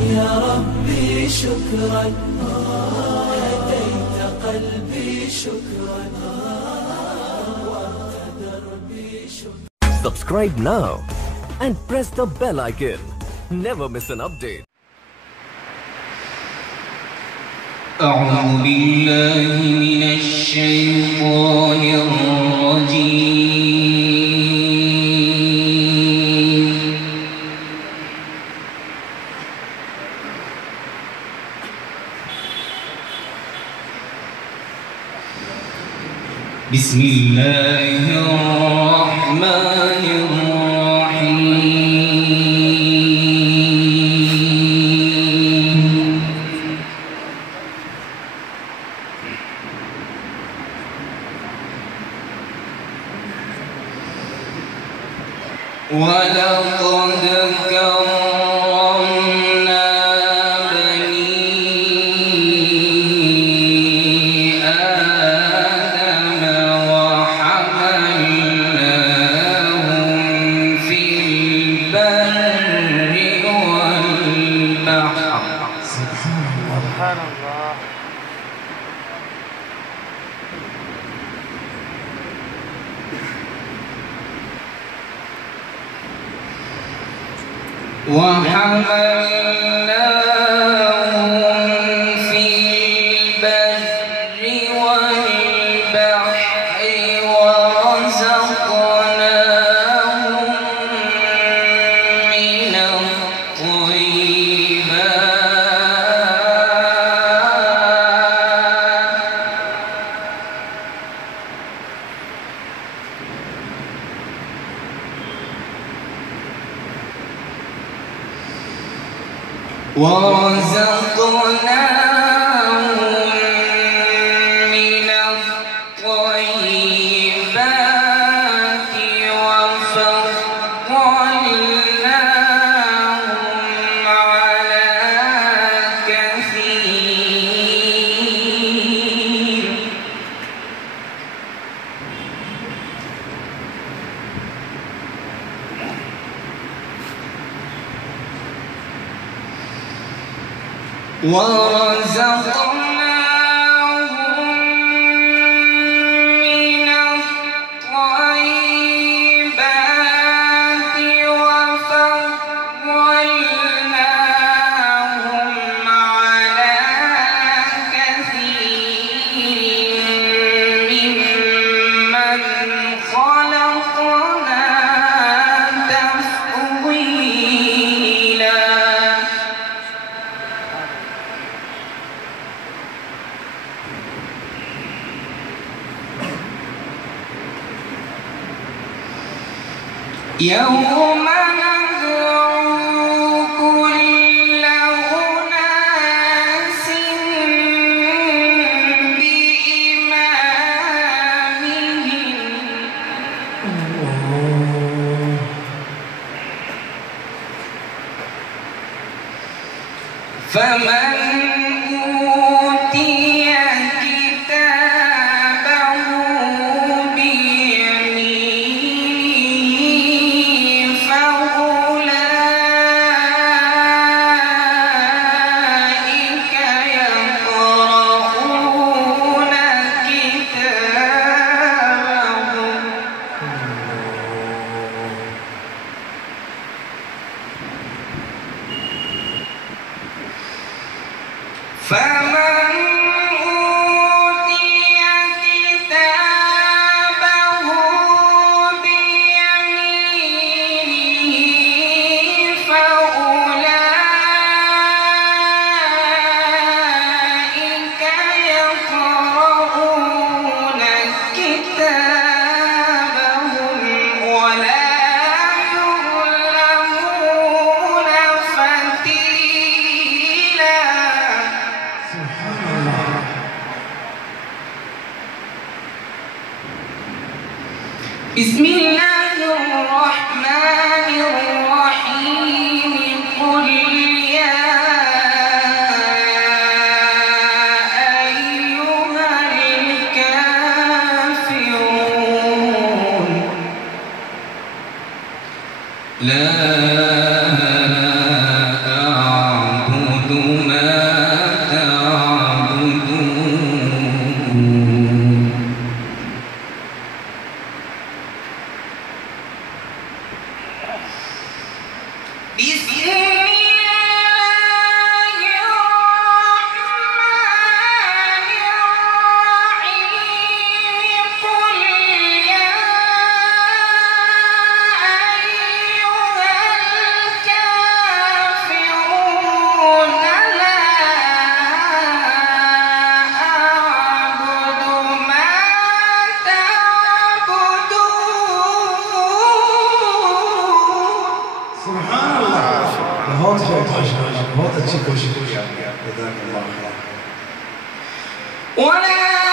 يا ربي شكرا، هديت قلبي شكرا، دربي شكرا. Subscribe now and press the bell icon. Never miss an update. أعوذ بالله من الشيطان الرجيم. بسم الله الرحمن الرحيم. ولقد كرمنا بني آدم وحملناهم في البر والبحر. سبحان الله. وحملناهم في البر والبحر ورزقناهم من الطيبات وفضلناهم على كثير. ورزقناهم من الطيبات وفضلناهم على كثير ممن خلقنا تفضيلا. يوم ندعو كل أناس بإمامهم، فمن أوتي كتابه بيمينه فأولئك يقرؤون كتابهم. فمن أوتي كتابه بيمينه فأولئك يقرؤون كتابهم ولا يظلمون فتيلا. بسم الله الرحمن الرحيم. قل يا أيها الكافرون لا أعبد बहुत अच्छी कोशिश की आपने, जज़ाकल्लाह खैर। ولا